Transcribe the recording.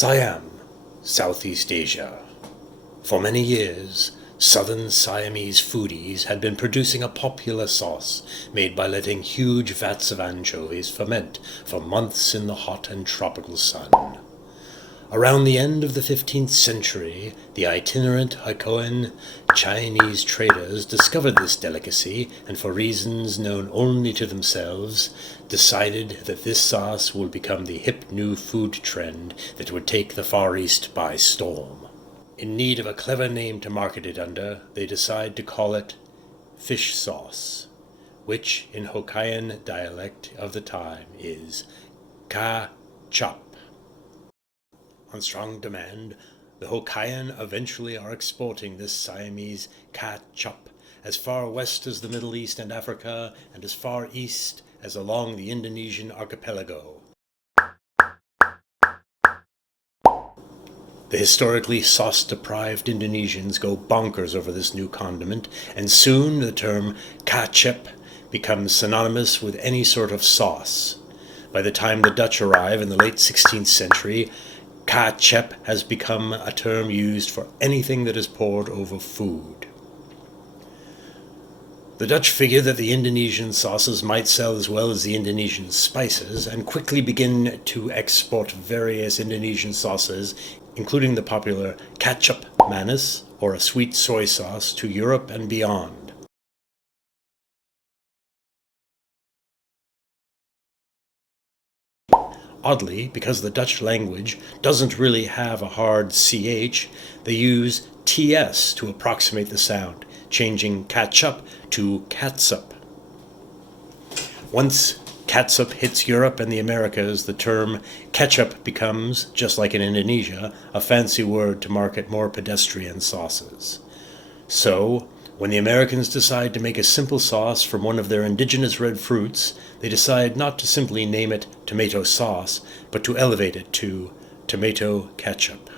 Siam, Southeast Asia. For many years, southern Siamese foodies had been producing a popular sauce made by letting huge vats of anchovies ferment for months in the hot and tropical sun. Around the end of the 15th century, the itinerant Hokkien Chinese traders discovered this delicacy and, for reasons known only to themselves, decided that this sauce would become the hip new food trend that would take the Far East by storm. In need of a clever name to market it under, they decide to call it fish sauce, which in Hokkien dialect of the time is ka chop. On strong demand, the Hokkien eventually are exporting this Siamese ka-chop as far west as the Middle East and Africa, and as far east as along the Indonesian archipelago. The historically sauce-deprived Indonesians go bonkers over this new condiment, and soon the term ka-chep becomes synonymous with any sort of sauce. By the time the Dutch arrive in the late 16th century, ka-chep has become a term used for anything that is poured over food. The Dutch figured that the Indonesian sauces might sell as well as the Indonesian spices, and quickly begin to export various Indonesian sauces, including the popular ketchup manis, or a sweet soy sauce, to Europe and beyond. Oddly, because the Dutch language doesn't really have a hard CH, they use TS to approximate the sound, changing catsup to catsup. Once catsup hits Europe and the Americas, the term ketchup becomes, just like in Indonesia, a fancy word to market more pedestrian sauces. So, when the Americans decide to make a simple sauce from one of their indigenous red fruits, they decide not to simply name it tomato sauce, but to elevate it to tomato ketchup.